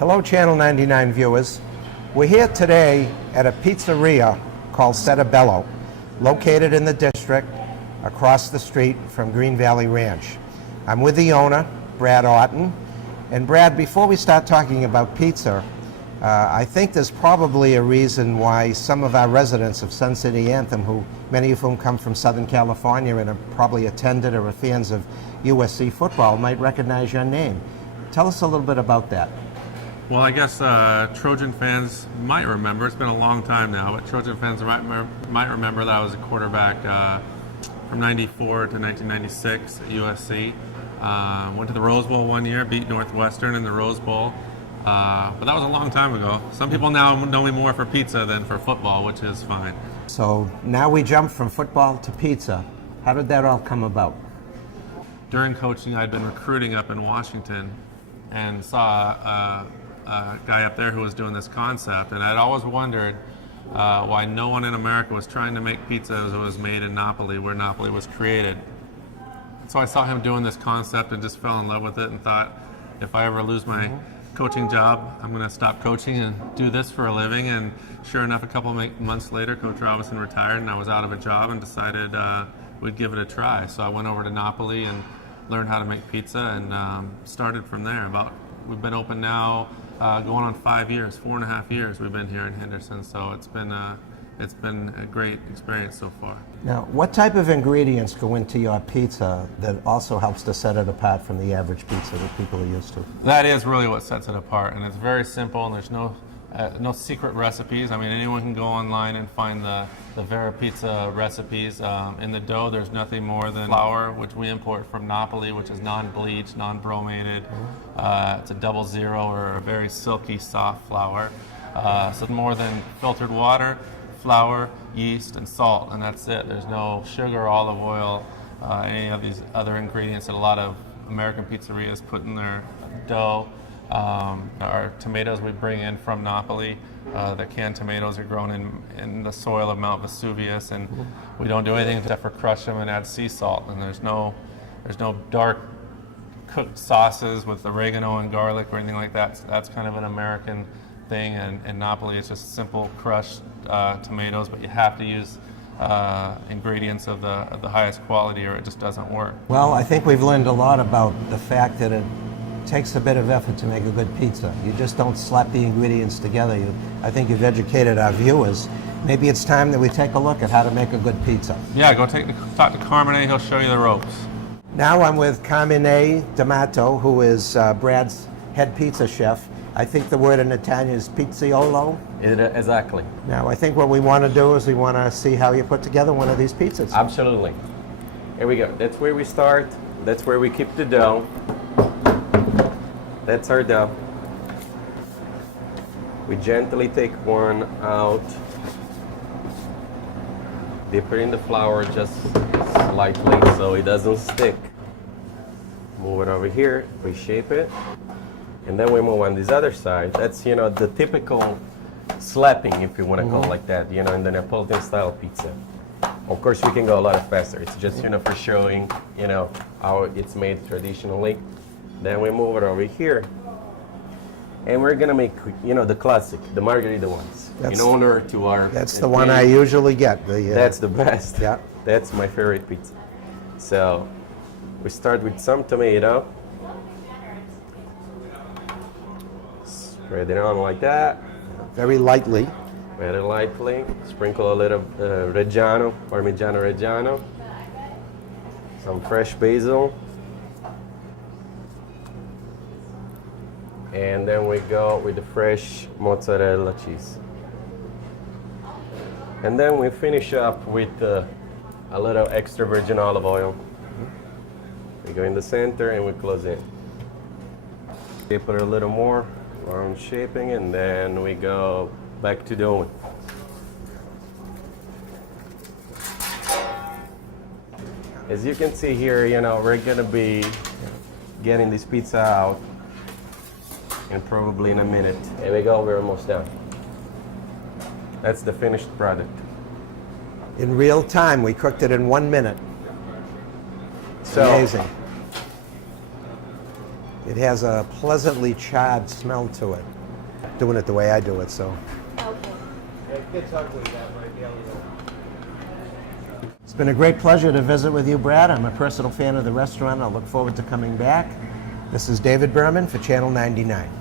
Hello, Channel 99 viewers. We're here today at a pizzeria called Settebello, located in the district across the street from Green Valley Ranch. I'm with the owner, Brad Orton. And Brad, before we start talking about pizza, I think there's probably a reason why some of our residents of Sun City Anthem, who many of whom come from Southern California and have probably attended or are fans of USC football, might recognize your name. Tell us a little bit about that. Well, I guess Trojan fans might remember. It's been a long time now, but Trojan fans might remember that I was a quarterback from '94 to 1996 at USC. Went to the Rose Bowl one year, beat Northwestern in the Rose Bowl. But that was a long time ago. Some people now know me more for pizza than for football, which is fine. So now we jump from football to pizza. How did that all come about? During coaching, I'd been recruiting up in Washington and saw a guy up there who was doing this concept, and I'd always wondered why no one in America was trying to make pizza as it was made in Napoli, where Napoli was created. So I saw him doing this concept and just fell in love with it and thought, if I ever lose my coaching job, I'm going to stop coaching and do this for a living. And sure enough, a couple months later, Coach Robinson retired and I was out of a job and decided we'd give it a try. So I went over to Napoli and learned how to make pizza and started from there. We've been open now going on 5 years, 4.5 years we've been here in Henderson, so it's been a great experience so far. Now, what type of ingredients go into your pizza that also helps to set it apart from the average pizza that people are used to? That is really what sets it apart, and it's very simple, and there's no secret recipes. I mean, anyone can go online and find the Vera Pizza recipes. In the dough, there's nothing more than flour, which we import from Napoli, which is non-bleached, non-bromated. It's a 00 or a very silky, soft flour. So more than filtered water, flour, yeast, and salt, and that's it. There's no sugar, olive oil, any of these other ingredients that a lot of American pizzerias put in their dough. Our tomatoes we bring in from Napoli. The canned tomatoes are grown in the soil of Mount Vesuvius, and we don't do anything except for crush them and add sea salt. And there's no dark cooked sauces with oregano and garlic or anything like that. So that's kind of an American thing. And in Napoli, it's just simple crushed tomatoes, but you have to use ingredients of the highest quality, or it just doesn't work. Well, I think we've learned a lot about the fact that it takes a bit of effort to make a good pizza. You just don't slap the ingredients together. I think you've educated our viewers. Maybe it's time that we take a look at how to make a good pizza. Yeah, go talk to Carmine. He'll show you the ropes. Now I'm with Carmine D'Amato, who is Brad's head pizza chef. I think the word in Italian is pizzaiolo. Exactly. Now I think what we want to do is we want to see how you put together one of these pizzas. Absolutely. Here we go. That's where we start. That's where we keep the dough. That's our dough. We gently take one out, dip it in the flour just slightly so it doesn't stick. Move it over here, reshape it, and then we move on this other side. That's, the typical slapping, if you want to call it like that, in the Napoletan style pizza. Of course, we can go a lot faster. It's just, for showing, how it's made traditionally. Then we move it over here, and we're gonna make, the classic, the margarita ones, in honor to our. That's the one I usually get. That's the best. Yeah. That's my favorite pizza. So we start with some tomato. Spread it on like that. Very lightly. Very lightly. Sprinkle a little Reggiano, Parmigiano Reggiano. Some fresh basil. And then we go with the fresh mozzarella cheese. And then we finish up with a little extra virgin olive oil. We go in the center and we close it. We put a little more round shaping, and then we go back to the oven. As you can see here, we're gonna be getting this pizza out and probably in a minute. Here we go, we're almost done. That's the finished product. In real time, we cooked it in 1 minute. So, Amazing. It has a pleasantly charred smell to it. Doing it the way I do it, so. Okay. It gets ugly that way, It's been a great pleasure to visit with you, Brad. I'm a personal fan of the restaurant. I look forward to coming back. This is David Berman for Channel 99.